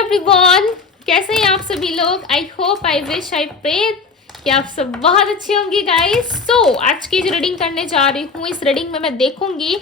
Everyone, कैसे हैं आप सभी लोग। I hope, I wish, I pray कि आप सब बहुत अच्छे होंगे गाइस। सो आज की जो रीडिंग करने जा रही हूँ, इस रीडिंग में मैं देखूंगी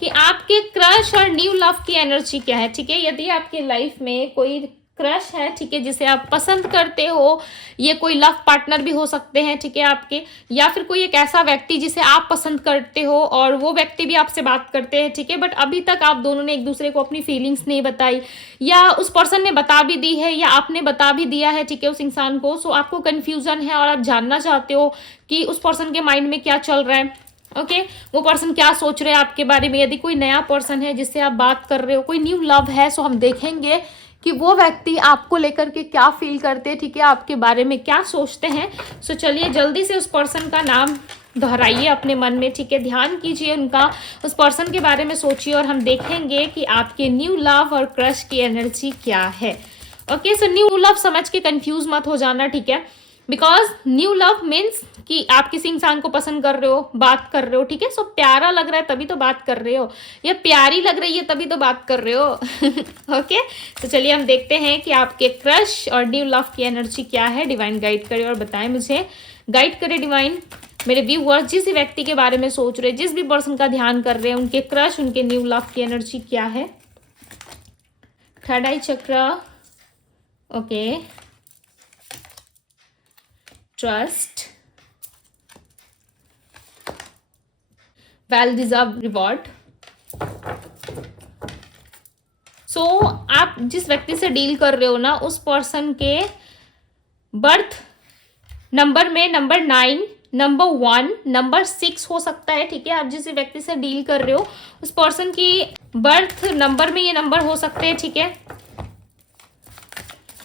कि आपके क्रश और न्यू लव की एनर्जी क्या है। ठीक है, यदि आपके लाइफ में कोई क्रश है, ठीक है, जिसे आप पसंद करते हो, ये कोई लव पार्टनर भी हो सकते हैं, ठीक है आपके, या फिर कोई एक ऐसा व्यक्ति जिसे आप पसंद करते हो और वो व्यक्ति भी आपसे बात करते हैं, ठीक है, बट अभी तक आप दोनों ने एक दूसरे को अपनी फीलिंग्स नहीं बताई, या उस पर्सन ने बता भी दी है या आपने बता भी दिया है, ठीक है, उस इंसान को। सो आपको कन्फ्यूजन है और आप जानना चाहते हो कि उस पर्सन के माइंड में क्या चल रहा है। ओके, वो पर्सन क्या सोच रहे हैं आपके बारे में। यदि कोई नया पर्सन है जिससे आप बात कर रहे हो, कोई न्यू लव है, सो हम देखेंगे कि वो व्यक्ति आपको लेकर के क्या फील करते हैं, ठीक है, आपके बारे में क्या सोचते हैं। सो चलिए जल्दी से उस पर्सन का नाम दोहराइए अपने मन में, ठीक है, ध्यान कीजिए उनका, उस पर्सन के बारे में सोचिए और हम देखेंगे कि आपके न्यू लव और क्रश की एनर्जी क्या है। ओके, सो न्यू लव समझ के कंफ्यूज मत हो जाना, ठीक है, बिकॉज न्यू लव मीन्स कि आप किसी इंसान को पसंद कर रहे हो, बात कर रहे हो, ठीक है। सो प्यारा लग रहा है तभी तो बात कर रहे हो, या प्यारी लग रही है तभी तो बात कर रहे हो। ओके, तो चलिए हम देखते हैं कि आपके क्रश और न्यू लव की एनर्जी क्या है। डिवाइन गाइड करे और बताएं मुझे, गाइड करे डिवाइन। मेरे व्यूअर्स जिस व्यक्ति के बारे में सोच रहे, जिस भी पर्सन का ध्यान कर रहे हैं, उनके क्रश, उनके न्यू लव की एनर्जी क्या है। Third eye chakra, okay, trust, well deserve reward. So आप जिस व्यक्ति से डील कर रहे हो ना, उस पर्सन के बर्थ नंबर में नंबर 9, नंबर 1, नंबर 6 हो सकता है, ठीक है। आप जिस व्यक्ति से डील कर रहे हो उस पर्सन की बर्थ नंबर में ये नंबर हो सकते हैं, ठीक है।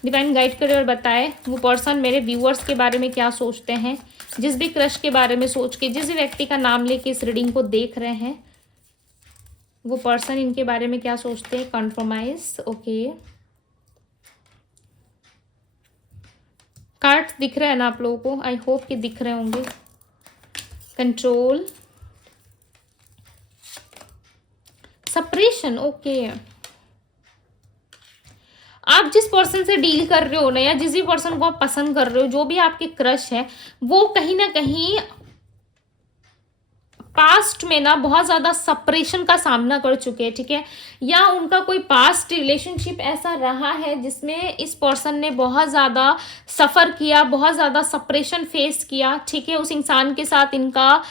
डिवाइन गाइड करे और बताए वो पर्सन मेरे व्यूअर्स के बारे में क्या सोचते हैं, जिस भी क्रश के बारे में सोच के, जिस भी व्यक्ति का नाम लेके इस रीडिंग को देख रहे हैं, वो पर्सन इनके बारे में क्या सोचते हैं। कॉम्प्रोमाइज, ओके, कार्ड्स दिख रहे हैं ना आप लोगों को, आई होप कि दिख रहे होंगे। Control, separation, okay. आप जिस पर्सन से डील कर रहे हो ना, या जिस भी पर्सन को आप पसंद कर रहे हो, जो भी आपके क्रश है, वो कहीं ना कहीं पास्ट में ना बहुत ज्यादा सेपरेशन का सामना कर चुके हैं, ठीक है, या उनका कोई पास्ट रिलेशनशिप ऐसा रहा है जिसमें इस पर्सन ने बहुत ज्यादा सफर किया, बहुत ज्यादा सेपरेशन फेस किया, ठीक है। उस इंसान के साथ इनका,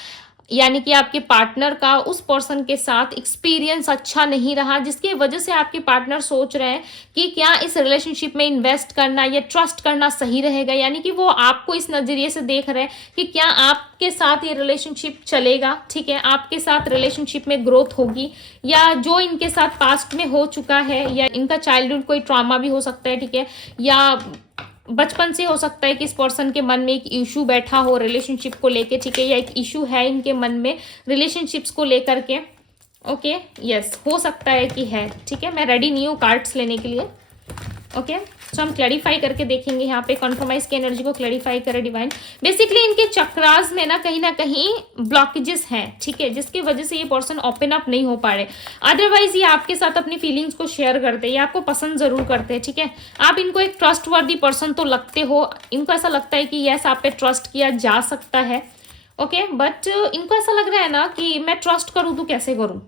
यानी कि आपके पार्टनर का उस पर्सन के साथ एक्सपीरियंस अच्छा नहीं रहा, जिसकी वजह से आपके पार्टनर सोच रहे हैं कि क्या इस रिलेशनशिप में इन्वेस्ट करना या ट्रस्ट करना सही रहेगा। यानी कि वो आपको इस नज़रिए से देख रहे हैं कि क्या आपके साथ ये रिलेशनशिप चलेगा, ठीक है, आपके साथ रिलेशनशिप में ग्रोथ होगी, या जो इनके साथ पास्ट में हो चुका है, या इनका चाइल्डहुड कोई ट्रॉमा भी हो सकता है, ठीक है, या बचपन से हो सकता है कि इस पर्सन के मन में एक इशू बैठा हो रिलेशनशिप को लेके, ठीक है, या एक इशू है इनके मन में रिलेशनशिप्स को लेकर के। ओके, यस, हो सकता है कि है, ठीक है। मैं रेडी नहीं हूँ कार्ड्स लेने के लिए। ओके, सो हम क्लैरिफाई करके देखेंगे यहाँ पे, कॉन्प्रोमाइज की एनर्जी को क्लैरिफाई करे डिवाइन। बेसिकली इनके चक्रास में ना कहीं ब्लॉकेजेस हैं, ठीक है, जिसकी वजह से ये पर्सन ओपन अप नहीं हो पा रहे। अदरवाइज ये आपके साथ अपनी फीलिंग्स को शेयर करते हैं, ये आपको पसंद जरूर करते हैं, ठीक है। आप इनको एक ट्रस्टवर्दी पर्सन तो लगते हो, इनको ऐसा लगता है कि यस आप पे ट्रस्ट किया जा सकता है। ओके, बट इनको ऐसा लग रहा है ना कि मैं ट्रस्ट करूँ तो कैसे करूँ,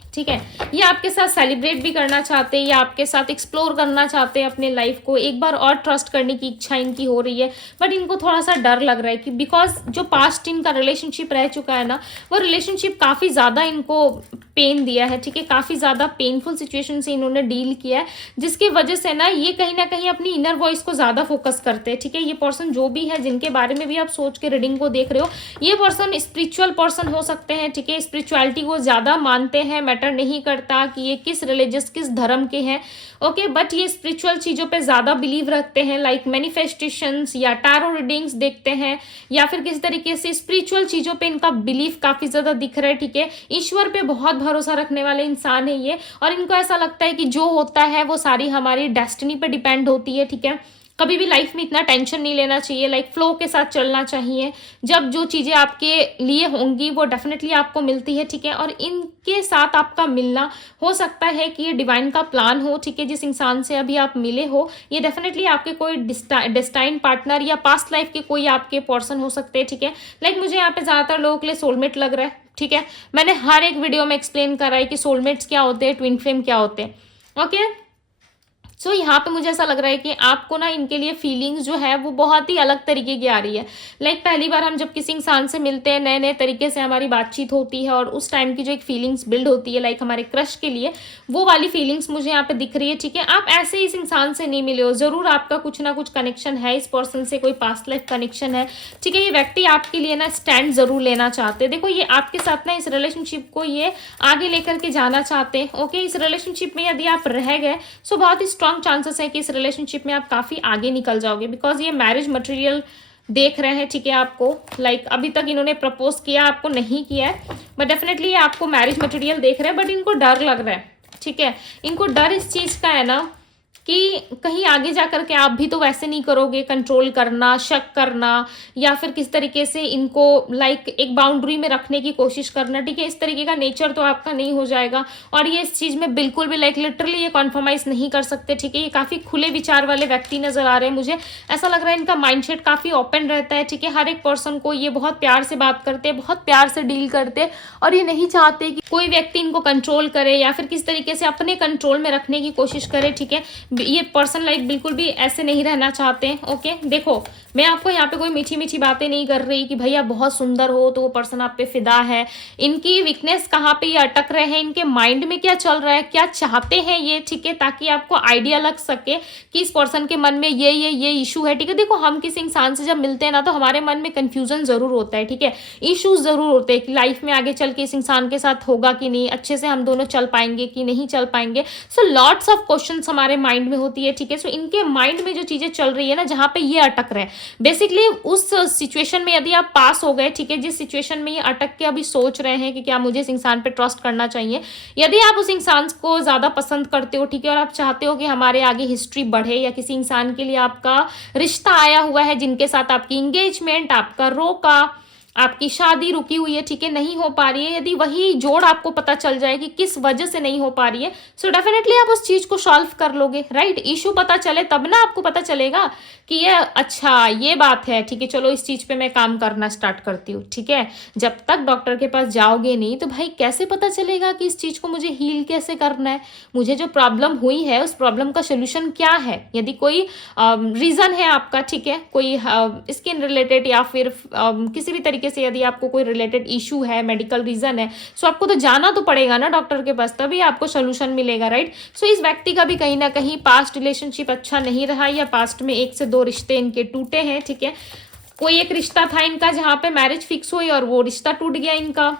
ठीक है। ये आपके साथ सेलिब्रेट भी करना चाहते हैं, या आपके साथ एक्सप्लोर करना चाहते हैं अपने लाइफ को, एक बार और ट्रस्ट करने की इच्छा इनकी हो रही है, बट इनको थोड़ा सा डर लग रहा है कि बिकॉज जो पास्ट इनका रिलेशनशिप रह चुका है ना, वो रिलेशनशिप काफ़ी ज़्यादा इनको पेन दिया है, ठीक है, काफ़ी ज़्यादा पेनफुल सिचुएशन से इन्होंने डील किया है, जिसकी वजह से ना ये कहीं ना कहीं अपनी इनर वॉइस को ज़्यादा फोकस करते हैं, ठीक है। ये पर्सन जो भी है, जिनके बारे में भी आप सोच के रीडिंग को देख रहे हो, ये पर्सन स्पिरिचुअल पर्सन हो सकते हैं, ठीक है, स्पिरिचुअलिटी को ज़्यादा मानते हैं, मैटर नहीं करता कि ये किस रिलीजियस, किस धर्म के हैं, ओके, बट ये स्पिरिचुअल चीज़ों पे ज़्यादा बिलीव रखते हैं, लाइक मैनिफेस्टेशंस या टैरो रीडिंग्स देखते हैं, या फिर किसी तरीके से स्पिरिचुअल चीज़ों पे इनका बिलीफ काफ़ी ज़्यादा दिख रहा है, ठीक है। ईश्वर पे बहुत भरोसा रखने वाले इंसान है ये, और इनको ऐसा लगता है कि जो होता है वो सारी हमारी डेस्टिनी पे डिपेंड होती है, ठीक है। कभी भी लाइफ में इतना टेंशन नहीं लेना चाहिए, लाइक फ्लो के साथ चलना चाहिए। जब जो चीज़ें आपके लिए होंगी वो डेफिनेटली आपको मिलती है, ठीक है। और इनके साथ आपका मिलना हो सकता है कि ये डिवाइन का प्लान हो, ठीक है। जिस इंसान से अभी आप मिले हो ये डेफिनेटली आपके कोई डेस्टाइन पार्टनर या पास्ट लाइफ के कोई आपके पर्सन हो सकते हैं, ठीक है। लाइक मुझे यहाँ पे ज़्यादातर लोगों के लिए सोलमेट लग रहा है, ठीक है। मैंने हर एक वीडियो में एक्सप्लेन करा है कि सोलमेट्स क्या होते हैं, ट्विन फ्लेम क्या होते हैं, ओके। सो यहाँ पे मुझे ऐसा लग रहा है कि आपको ना इनके लिए फीलिंग्स जो है वो बहुत ही अलग तरीके की आ रही है। लाइक पहली बार हम जब किसी इंसान से मिलते हैं, नए नए तरीके से हमारी बातचीत होती है और उस टाइम की जो एक फीलिंग्स बिल्ड होती है लाइक हमारे क्रश के लिए, वो वाली फीलिंग्स मुझे यहाँ पे दिख रही है, ठीक है। आप ऐसे ही इस इंसान से नहीं मिले हो, जरूर आपका कुछ ना कुछ कनेक्शन है इस पर्सन से, कोई पास्ट लाइफ कनेक्शन है, ठीक है। ये व्यक्ति आपके लिए ना स्टैंड जरूर लेना चाहते हैं। देखो ये आपके साथ ना इस रिलेशनशिप को ये आगे लेकर के जाना चाहते हैं, ओके। इस रिलेशनशिप में यदि आप रह गए सो बहुत ही स्ट्रांग चांसेस है कि इस रिलेशनशिप में आप काफी आगे निकल जाओगे, बिकॉज ये मैरिज मटेरियल देख रहे हैं, ठीक है। आपको लाइक अभी तक इन्होंने प्रपोज किया, आपको नहीं किया है, बट डेफिनेटली ये आपको मैरिज मटेरियल देख रहे हैं, बट इनको डर लग रहा है, ठीक है। इनको डर इस चीज का है ना कि कहीं आगे जा करके आप भी तो वैसे नहीं करोगे, कंट्रोल करना, शक करना, या फिर किस तरीके से इनको लाइक एक बाउंड्री में रखने की कोशिश करना, ठीक है। इस तरीके का नेचर तो आपका नहीं हो जाएगा और ये इस चीज़ में बिल्कुल भी लाइक लिटरली ये कॉन्फर्माइज नहीं कर सकते, ठीक है। ये काफ़ी खुले विचार वाले व्यक्ति नजर आ रहे हैं मुझे, ऐसा लग रहा है इनका माइंडसेट काफ़ी ओपन रहता है, ठीक है। हर एक पर्सन को ये बहुत प्यार से बात करते हैं, बहुत प्यार से डील करते हैं और ये नहीं चाहते कि कोई व्यक्ति इनको कंट्रोल करे या फिर किस तरीके से अपने कंट्रोल में रखने की कोशिश करे, ठीक है। ये पर्सन लाइक बिल्कुल भी ऐसे नहीं रहना चाहते हैं, ओके। देखो मैं आपको यहाँ पे कोई मीठी मीठी बातें नहीं कर रही कि भैया बहुत सुंदर हो तो वो पर्सन आप पे फिदा है। इनकी वीकनेस कहाँ पे ये अटक रहे हैं, इनके माइंड में क्या चल रहा है, क्या चाहते हैं ये, ठीक है, ताकि आपको आइडिया लग सके कि इस पर्सन के मन में ये इशू है, ठीक है। देखो हम किसी इंसान से जब मिलते हैं ना तो हमारे मन में कंफ्यूजन जरूर होता है, ठीक है। इश्यूज जरूर होते हैं कि लाइफ में आगे चल के इस इंसान के साथ होगा कि नहीं, अच्छे से हम दोनों चल पाएंगे कि नहीं चल पाएंगे। सो लॉट्स ऑफ क्वेश्चंस हमारे माइंड में होती है, ठीक है। सो इनके माइंड में जो चीजें चल रही है ना, जहाँ पे ये अटक रहे हैं बेसिकली उस सिचुएशन में यदि आप पास हो गए, ठीक है, जिस सिचुएशन में ये अटक के अभी सोच रहे हैं कि क्या मुझे इस इंसान पे ट्रस्ट करना चाहिए, यदि आप उस इंसान को ज्यादा पसंद करते हो, ठीक है, और आप चाहते हो कि हमारे आगे हिस्ट्री बढ़े या किसी इंसान के लिए आपका रिश्ता आया हुआ है जिनके साथ आपकी इंगेजमेंट, आपका रोका, आपकी शादी रुकी हुई है, ठीक है, नहीं हो पा रही है, यदि वही जोड़ आपको पता चल जाए कि किस वजह से नहीं हो पा रही है, सो डेफिनेटली आप उस चीज को सॉल्व कर लोगे, राइट। इशू पता चले तब ना आपको पता चलेगा कि ये अच्छा ये बात है, ठीक है, चलो इस चीज पे मैं काम करना स्टार्ट करती हूँ, ठीक है। जब तक डॉक्टर के पास जाओगे नहीं तो भाई कैसे पता चलेगा कि इस चीज को मुझे हील कैसे करना है, मुझे जो प्रॉब्लम हुई है उस प्रॉब्लम का सोल्यूशन क्या है। यदि कोई रीजन है आपका, ठीक है, कोई स्किन रिलेटेड या फिर किसी भी तरीके से यदि आपको कोई रिलेटेड इशू है, मेडिकल रीजन है, सो आपको तो जाना तो पड़ेगा ना डॉक्टर के पास, तभी आपको सोल्यूशन मिलेगा, राइट। सो इस व्यक्ति का भी कहीं ना कहीं पास्ट रिलेशनशिप अच्छा नहीं रहा या पास्ट में 1 से 2 रिश्ते इनके टूटे हैं, ठीक है। कोई एक रिश्ता था इनका जहां पे मैरिज फिक्स हुई और वो रिश्ता टूट गया इनका,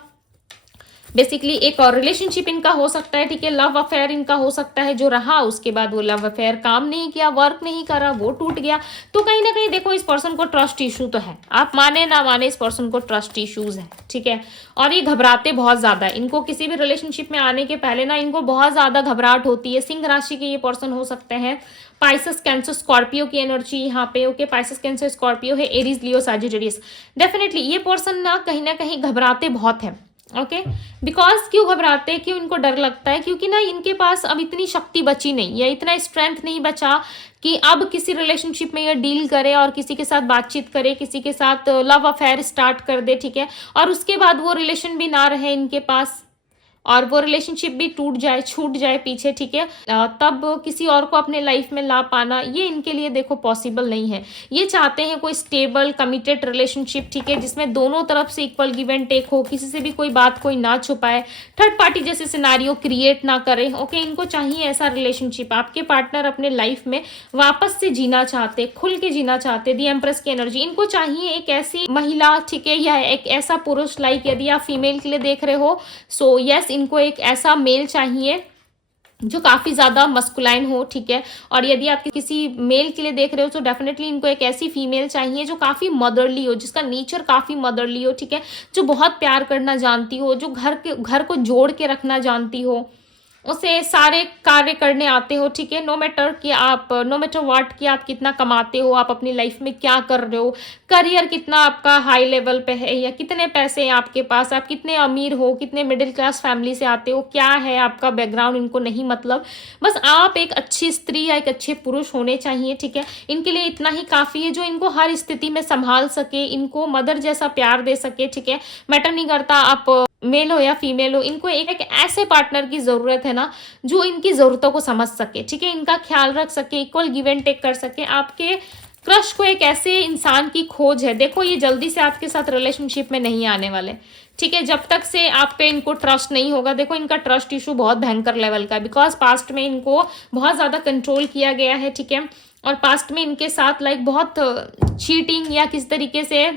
बेसिकली एक और रिलेशनशिप इनका हो सकता है, ठीक है, लव अफेयर इनका हो सकता है जो रहा, उसके बाद वो लव अफेयर काम नहीं किया, वर्क नहीं करा, वो टूट गया। तो कहीं ना कहीं देखो इस पर्सन को ट्रस्ट इशू तो है, आप माने ना माने इस पर्सन को ट्रस्ट इश्यूज है, ठीक है। और ये घबराते बहुत ज्यादा है, इनको किसी भी रिलेशनशिप में आने के पहले ना इनको बहुत ज्यादा घबराहट होती है। सिंह राशि के ये पर्सन हो सकते हैं, पाइसेस कैंसर स्कॉर्पियो की एनर्जी यहाँ पे, ओके। पाइसेस कैंसर स्कॉर्पियो है, एरीज लियो सजिटेरियस। डेफिनेटली ये पर्सन ना कहीं घबराते बहुत है, ओके। बिकॉज क्यों घबराते हैं, क्यों इनको डर लगता है, क्योंकि ना इनके पास अब इतनी शक्ति बची नहीं या इतना स्ट्रेंथ नहीं बचा कि अब किसी रिलेशनशिप में ये डील करे और किसी के साथ बातचीत करे, किसी के साथ लव अफेयर स्टार्ट कर दे, ठीक है, और उसके बाद वो रिलेशन भी ना रहे इनके पास और वो रिलेशनशिप भी टूट जाए, छूट जाए पीछे, ठीक है, तब किसी और को अपने लाइफ में ला पाना ये इनके लिए देखो पॉसिबल नहीं है। ये चाहते हैं कोई स्टेबल कमिटेड रिलेशनशिप, ठीक है, जिसमें दोनों तरफ से इक्वल गिव एंड टेक हो, किसी से भी कोई बात कोई ना छुपाए, थर्ड पार्टी जैसे सिनारियो क्रिएट ना करे, ओके। इनको चाहिए ऐसा रिलेशनशिप, आपके पार्टनर अपने लाइफ में वापस से जीना चाहते, खुल के जीना चाहते, दी एम्प्रेस की एनर्जी। इनको चाहिए एक ऐसी महिला, ठीक है, या एक ऐसा पुरुष, लाइक यदि आप फीमेल के लिए देख रहे हो सो यस, इनको एक ऐसा मेल चाहिए जो काफी ज्यादा मस्कुलाइन हो, ठीक है। और यदि आप किसी मेल के लिए देख रहे हो तो डेफिनेटली इनको एक ऐसी फीमेल चाहिए जो काफी मदरली हो, जिसका नेचर काफी मदरली हो, ठीक है, जो बहुत प्यार करना जानती हो, जो घर को जोड़ के रखना जानती हो, उसे सारे कार्य करने आते हो, ठीक है। नो मैटर व्हाट कि आप कितना कमाते हो, आप अपनी लाइफ में क्या कर रहे हो, करियर कितना आपका हाई लेवल पे है या कितने पैसे हैं आपके पास, आप कितने अमीर हो, कितने मिडिल क्लास फैमिली से आते हो, क्या है आपका बैकग्राउंड, इनको नहीं मतलब। बस आप एक अच्छी स्त्री या एक अच्छे पुरुष होने चाहिए, ठीक है। इनके लिए इतना ही काफ़ी है जो इनको हर स्थिति में संभाल सके, इनको मदर जैसा प्यार दे सके, ठीक है। मैटर नहीं करता आप मेल हो या फीमेल हो, इनको एक ऐसे पार्टनर की ज़रूरत है ना जो इनकी ज़रूरतों को समझ सके, ठीक है, इनका ख्याल रख सके, इक्वल गिव एंड टेक कर सके। आपके क्रश को एक ऐसे इंसान की खोज है, देखो ये जल्दी से आपके साथ रिलेशनशिप में नहीं आने वाले, ठीक है, जब तक से आप पे इनको ट्रस्ट नहीं होगा। देखो इनका ट्रस्ट इशू बहुत भयंकर लेवल का है, बिकॉज पास्ट में इनको बहुत ज़्यादा कंट्रोल किया गया है, ठीक है। और पास्ट में इनके साथ लाइक बहुत चीटिंग या किस तरीके से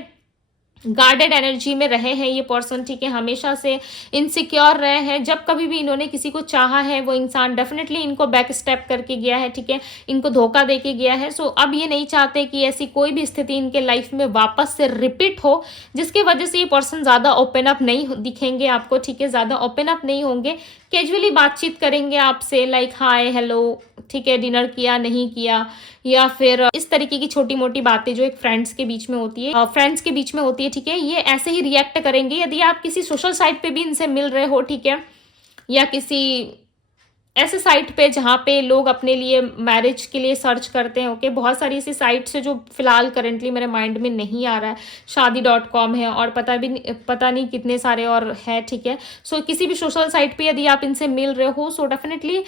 गार्डेड एनर्जी में रहे हैं ये पर्सन, ठीक है। हमेशा से इनसिक्योर रहे हैं, जब कभी भी इन्होंने किसी को चाहा है वो इंसान डेफिनेटली इनको बैक स्टेप करके गया है, ठीक है, इनको धोखा दे के गया है। सो अब ये नहीं चाहते कि ऐसी कोई भी स्थिति इनके लाइफ में वापस से रिपीट हो, जिसकी वजह से ये पर्सन ज़्यादा ओपन अप नहीं दिखेंगे आपको, ठीक है, ज़्यादा ओपन अप नहीं होंगे, कैजुअली बातचीत करेंगे आपसे, लाइक हाय हेलो, ठीक है, डिनर किया नहीं किया, या फिर इस तरीके की छोटी मोटी बातें जो एक फ्रेंड्स के बीच में होती है, ठीक है, ये ऐसे ही रिएक्ट करेंगे। यदि आप किसी सोशल साइट पे भी इनसे मिल रहे हो, ठीक है, या किसी ऐसे साइट पे जहाँ पे लोग अपने लिए मैरिज के लिए सर्च करते हैं, ओके, बहुत सारी ऐसी साइट्स है जो फिलहाल करेंटली मेरे माइंड में नहीं आ रहा है, शादी.com है और पता नहीं कितने सारे और है, ठीक है। सो किसी भी सोशल साइट पे यदि आप इनसे मिल रहे हो, सो डेफिनेटली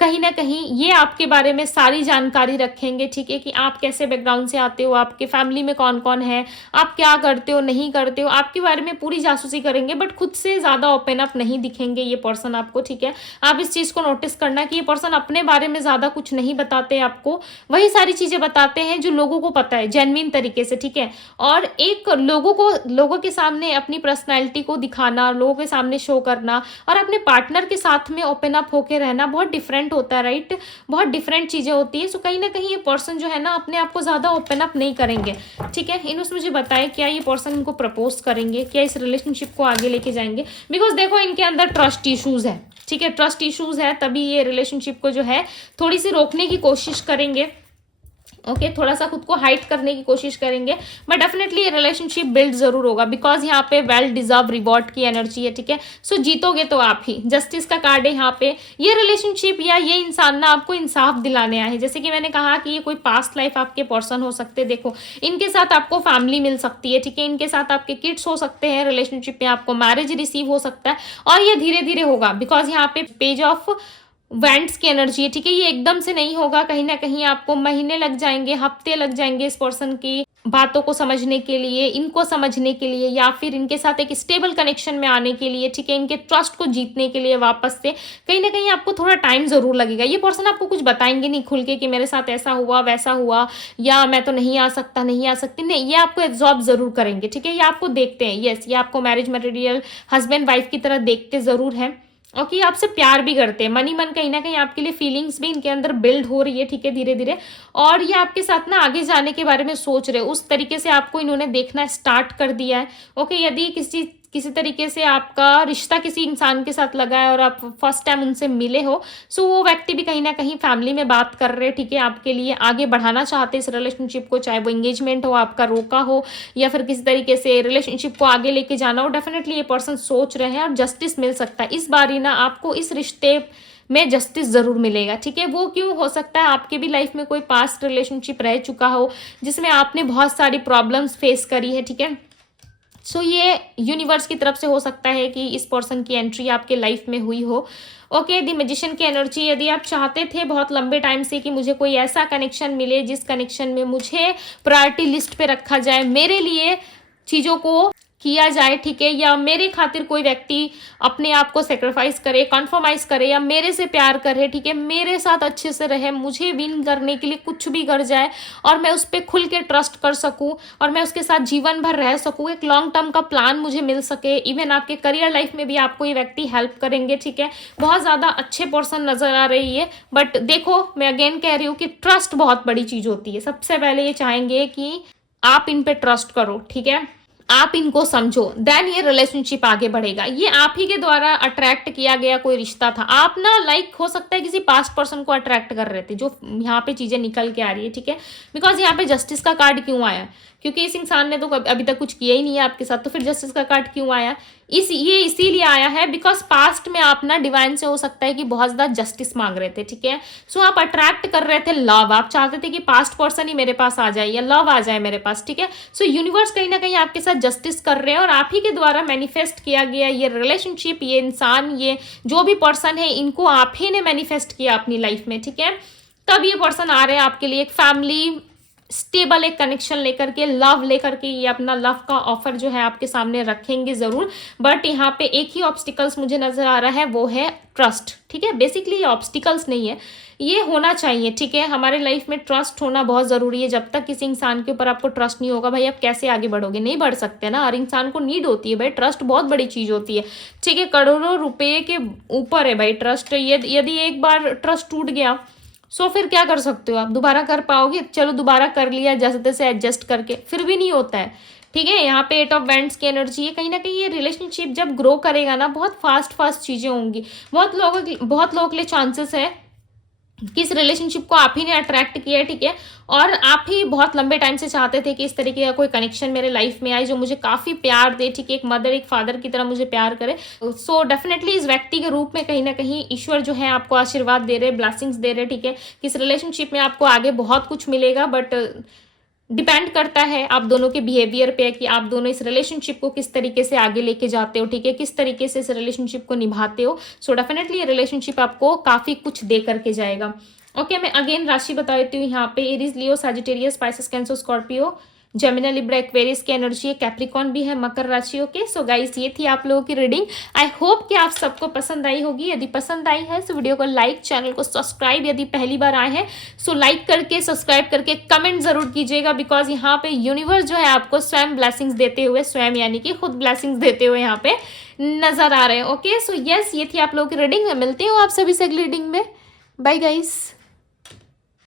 कहीं ना कहीं ये आपके बारे में सारी जानकारी रखेंगे, ठीक है, कि आप कैसे बैकग्राउंड से आते हो, आपके फैमिली में कौन कौन है, आप क्या करते हो नहीं करते हो, आपके बारे में पूरी जासूसी करेंगे, बट खुद से ज़्यादा ओपन अप नहीं दिखेंगे ये पर्सन आपको, ठीक है। आप इस चीज़ को नोटिस करना कि ये पर्सन अपने बारे में ज़्यादा कुछ नहीं बताते आपको, वही सारी चीज़ें बताते हैं जो लोगों को पता है जेन्युइन तरीके से, ठीक है। और एक लोगों के सामने अपनी पर्सनैलिटी को दिखाना, लोगों के सामने शो करना और अपने पार्टनर के साथ में ओपन अप होकर रहना बहुत डिफरेंट होता है, राइट, बहुत डिफरेंट चीजें होती है। सो कहीं ना कहीं ये पर्सन जो है ना अपने आप को ज्यादा ओपन अप नहीं करेंगे, ठीक है। इन्होंने मुझे बताया क्या ये पर्सन इनको प्रपोज करेंगे, क्या इस रिलेशनशिप को आगे लेके जाएंगे, बिकॉज देखो इनके अंदर ट्रस्ट इश्यूज है, ठीक है, ट्रस्ट इश्यूज है, तभी ये रिलेशनशिप को जो है थोड़ी सी रोकने की कोशिश करेंगे, ओके, थोड़ा सा खुद को हाइड करने की कोशिश करेंगे, बट डेफिनेटली रिलेशनशिप बिल्ड जरूर होगा, बिकॉज यहाँ पे वेल डिजर्व रिवॉर्ड की एनर्जी है, ठीक है। सो जीतोगे तो आप ही, जस्टिस का कार्ड है यहाँ पे। ये रिलेशनशिप या ये इंसान ना आपको इंसाफ दिलाने आए हैं, जैसे कि मैंने कहा कि ये कोई पास्ट लाइफ आपके पर्सन हो सकते हैं, देखो इनके साथ आपको फैमिली मिल सकती है, ठीक है, इनके साथ आपके किड्स हो सकते हैं, रिलेशनशिप में आपको मैरिज रिसीव हो सकता है, और ये धीरे धीरे होगा, बिकॉज यहाँ पे पेज ऑफ वेंट्स की एनर्जी है, ठीक है, ये एकदम से नहीं होगा, कहीं ना कहीं आपको महीने लग जाएंगे, हफ्ते लग जाएंगे इस पर्सन की बातों को समझने के लिए, इनको समझने के लिए, या फिर इनके साथ एक स्टेबल कनेक्शन में आने के लिए, ठीक है, इनके ट्रस्ट को जीतने के लिए वापस से कहीं ना कहीं आपको थोड़ा टाइम जरूर लगेगा। ये पर्सन आपको कुछ बताएंगे नहीं खुल के कि मेरे साथ ऐसा हुआ वैसा हुआ, या मैं तो नहीं आ सकता नहीं आ सकती, नहीं, ये आपको एब्जॉर्ब जरूर करेंगे, ठीक है, ये आपको देखते हैं, यस, ये आपको मैरिज मटेरियल हस्बैंड वाइफ की तरह देखते जरूर हैं, ओके, आपसे प्यार भी करते हैं, मनी मन कहीं ना कहीं आपके लिए फीलिंग्स भी इनके अंदर बिल्ड हो रही है, ठीक है, धीरे धीरे, और ये आपके साथ ना आगे जाने के बारे में सोच रहे, उस तरीके से आपको इन्होंने देखना स्टार्ट कर दिया है, ओके। यदि किसी तरीके से आपका रिश्ता किसी इंसान के साथ लगा है और आप फर्स्ट टाइम उनसे मिले हो, सो वो व्यक्ति भी कहीं ना कहीं फैमिली में बात कर रहे हैं, ठीक है, आपके लिए आगे बढ़ाना चाहते हैं इस रिलेशनशिप को, चाहे वो एंगेजमेंट हो आपका रोका हो या फिर किसी तरीके से रिलेशनशिप को आगे लेके जाना हो, डेफिनेटली ये पर्सन सोच रहे हैं और जस्टिस मिल सकता है इस बारी ना आपको, इस रिश्ते में जस्टिस जरूर मिलेगा, ठीक है। वो क्यों हो सकता है, आपके भी लाइफ में कोई पास्ट रिलेशनशिप रह चुका हो जिसमें आपने बहुत सारी प्रॉब्लम्स फेस करी है, ठीक है। सो ये यूनिवर्स की तरफ से हो सकता है कि इस पर्सन की एंट्री आपके लाइफ में हुई हो, ओके। द मैजिशियन की एनर्जी, यदि आप चाहते थे बहुत लंबे टाइम से कि मुझे कोई ऐसा कनेक्शन मिले जिस कनेक्शन में मुझे प्रायोरिटी लिस्ट पे रखा जाए, मेरे लिए चीज़ों को किया जाए, ठीक है, या मेरे खातिर कोई व्यक्ति अपने आप को सेक्रीफाइस करे, कॉन्फर्माइज करे, या मेरे से प्यार करे, ठीक है, मेरे साथ अच्छे से रहे, मुझे विन करने के लिए कुछ भी कर जाए और मैं उस पर खुल के ट्रस्ट कर सकूं और मैं उसके साथ जीवन भर रह सकूं, एक लॉन्ग टर्म का प्लान मुझे मिल सके, इवन आपके करियर लाइफ में भी आपको ये व्यक्ति हेल्प करेंगे, ठीक है। बहुत ज़्यादा अच्छे पर्सन नजर आ रही है, बट देखो मैं अगेन कह रही हूँ कि ट्रस्ट बहुत बड़ी चीज़ होती है। सबसे पहले ये चाहेंगे कि आप इन पे ट्रस्ट करो, ठीक है, आप इनको समझो, देन ये रिलेशनशिप आगे बढ़ेगा। ये आप ही के द्वारा अट्रैक्ट किया गया कोई रिश्ता था। आप ना लाइक हो सकता है किसी पास्ट पर्सन को अट्रैक्ट कर रहे थे, जो यहाँ पे चीजें निकल के आ रही है, ठीक है। बिकॉज यहाँ पे जस्टिस का कार्ड क्यों आया, क्योंकि इस इंसान ने तो अभी तक कुछ किया ही नहीं है आपके साथ, तो फिर जस्टिस का कार्ड क्यों आया, ये इसीलिए आया है बिकॉज पास्ट में आप ना डिवाइन से हो सकता है कि बहुत ज्यादा जस्टिस मांग रहे थे, ठीक है। सो आप अट्रैक्ट कर रहे थे लव, आप चाहते थे कि पास्ट पर्सन ही मेरे पास आ जाए या लव आ जाए मेरे पास, ठीक है। सो यूनिवर्स कहीं ना कहीं आपके साथ जस्टिस कर रहे हैं और आप ही के द्वारा मैनिफेस्ट किया गया ये रिलेशनशिप, ये इंसान, ये जो भी पर्सन है, इनको आप ही ने मैनिफेस्ट किया अपनी लाइफ में, ठीक है। तब ये पर्सन आ रहे हैं आपके लिए, एक फैमिली स्टेबल एक कनेक्शन लेकर के, लव लेकर के, ये अपना लव का ऑफर जो है आपके सामने रखेंगे जरूर। बट यहाँ पे एक ही ऑब्स्टिकल्स मुझे नजर आ रहा है, वो है ट्रस्ट, ठीक है। बेसिकली ये ऑब्स्टिकल्स नहीं है, ये होना चाहिए, ठीक है। हमारे लाइफ में ट्रस्ट होना बहुत जरूरी है। जब तक किसी इंसान के ऊपर आपको ट्रस्ट नहीं होगा भाई, आप कैसे आगे बढ़ोगे, नहीं बढ़ सकते ना। हर इंसान को नीड होती है भाई, ट्रस्ट बहुत बड़ी चीज होती है, ठीक है। करोड़ों रुपए के ऊपर है भाई ट्रस्ट। यदि एक बार ट्रस्ट टूट गया, सो फिर क्या कर सकते हो आप, दोबारा कर पाओगे, चलो दोबारा कर लिया जैसे तैसे एडजस्ट करके, फिर भी नहीं होता है, ठीक है। यहाँ पे 8 ऑफ वैंड्स की एनर्जी है, कहीं ना कहीं ये रिलेशनशिप जब ग्रो करेगा ना, बहुत फास्ट चीजें होंगी। बहुत लोगों के लिए चांसेस है कि इस रिलेशनशिप को आप ही ने अट्रैक्ट किया है, ठीक है। और आप ही बहुत लंबे टाइम से चाहते थे कि इस तरीके का कोई कनेक्शन मेरे लाइफ में आए जो मुझे काफी प्यार दे, ठीक है। एक मदर, एक फादर की तरह मुझे प्यार करे। सो डेफिनेटली इस व्यक्ति के रूप में कहीं ना कहीं ईश्वर जो है आपको आशीर्वाद दे रहे, ब्लेसिंग्स दे रहे, ठीक है। इस रिलेशनशिप में आपको आगे बहुत कुछ मिलेगा, बट डिपेंड करता है आप दोनों के बिहेवियर पे कि आप दोनों इस रिलेशनशिप को किस तरीके से आगे लेके जाते हो, ठीक है, किस तरीके से इस रिलेशनशिप को निभाते हो। सो डेफिनेटली ये रिलेशनशिप आपको काफी कुछ दे करके जाएगा। ओके, मैं अगेन राशि बता देती हूँ। यहाँ पे एरीज, लियो, Sagittarius, spices, cancer, Scorpio, जेमिना, Libra, Aquarius की एनर्जी है, कैप्रिकॉन भी है, मकर राशि। ओके, सो गाइस ये थी आप लोगों की रीडिंग। आई होप कि आप सबको पसंद आई होगी। यदि पसंद आई है तो वीडियो को लाइक, चैनल को सब्सक्राइब, यदि पहली बार आए हैं सो लाइक करके, सब्सक्राइब करके कमेंट जरूर कीजिएगा, बिकॉज यहाँ पे यूनिवर्स जो है आपको स्वयं ब्लेसिंग्स देते हुए, स्वयं यानी कि खुद ब्लेसिंग्स देते हुए यहाँ पे नजर आ रहे हैं। ओके, सो यस, ये थी आप लोगों की रीडिंग। मिलती हूँ आप सभी से अगली रीडिंग में। Bye guys.